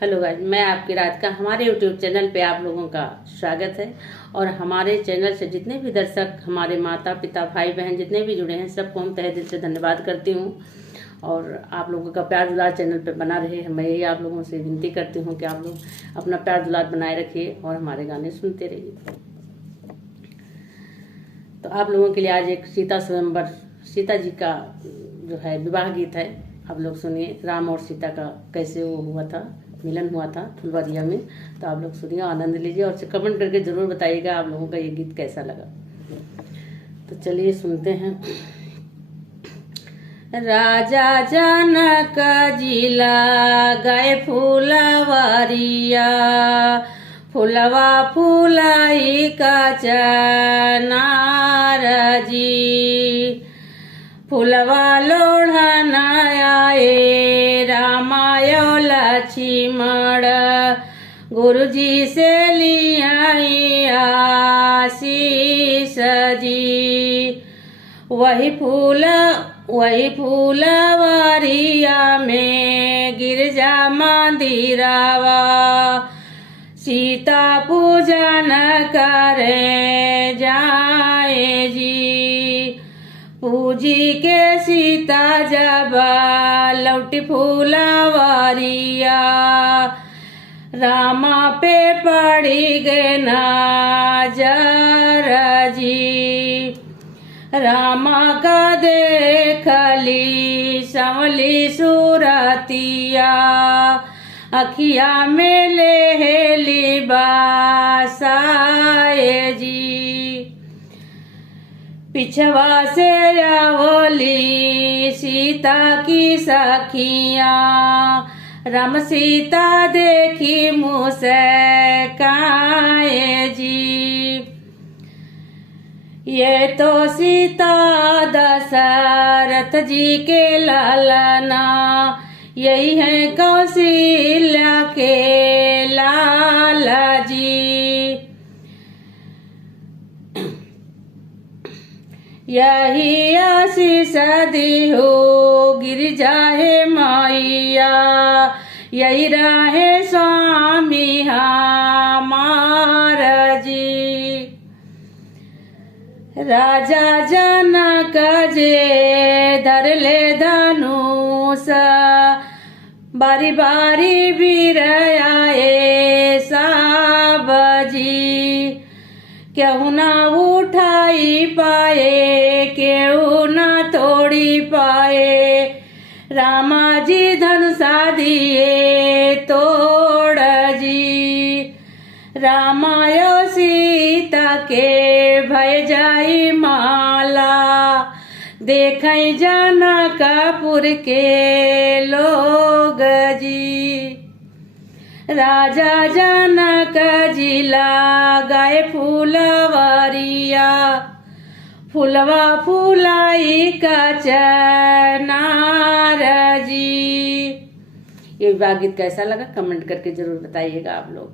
Hello guys, मैं आपकी राधिका। हमारे यूट्यूब चैनल पे आप लोगों का स्वागत है। और हमारे चैनल से जितने भी दर्शक, हमारे माता पिता भाई बहन जितने भी जुड़े हैं, सबको हम तहे दिल से धन्यवाद करती हूँ। और आप लोगों का प्यार दुलार चैनल पे बना रहे, मैं यही आप लोगों से विनती करती हूँ कि आप लोग अपना प्यार दुलार बनाए रखिए और हमारे गाने सुनते रहिए। तो आप लोगों के लिए आज एक सीता स्वयंवर, सीता जी का जो है विवाह गीत है। आप लोग सुनिए, राम और सीता का कैसे वो हुआ था, मिलन हुआ था फुलवारिया में। तो आप लोग सुनिए, आनंद लीजिए और कमेंट करके जरूर बताइएगा आप लोगों का ये गीत कैसा लगा। तो चलिए सुनते हैं। राजा जनक जिला गए फुलवारिया, फुलवा फुलाई का चनार जी, फुलवा लोढ़न आए रामायो लक्ष्मण, गुरुजी से लियाई आशीष जी। वही फूलवारिया में गिरजा मंदिरावा, सीता पूजन करे जाए जी। पूजी के सीता जब लौटी फूलवारिया, रामा पे पड़ी गए नजर जी। रामा का देखली संवली सूरतिया, अखिया में लेहली बासाए जी। पिछवा से आवली सीता की सखिया, राम सीता देखी मुस्काए जी। ये तो सीता दशरथ जी के लालना, यही है कौशल्या के लाला जी। यही आशीष दी हो गिरिजा है मैया, यही रहे स्वामी हमारा जी। राजा जनक जे धर ले धनुष, बारी बारी वीर आए सब जी। क्यों ना उठाई पाए, क्यों ना तोड़ी पाए, रामा जी धनुषा दिए तोड़ जी। रामायो सीता के भय जाई माला, देखई जनकपुर के लोग जी। राजा जनक जिला गए फुलवारिया, फुलवा फुलाई का चनार जी। ये विवाह गीत कैसा लगा कमेंट करके जरूर बताइएगा आप लोग।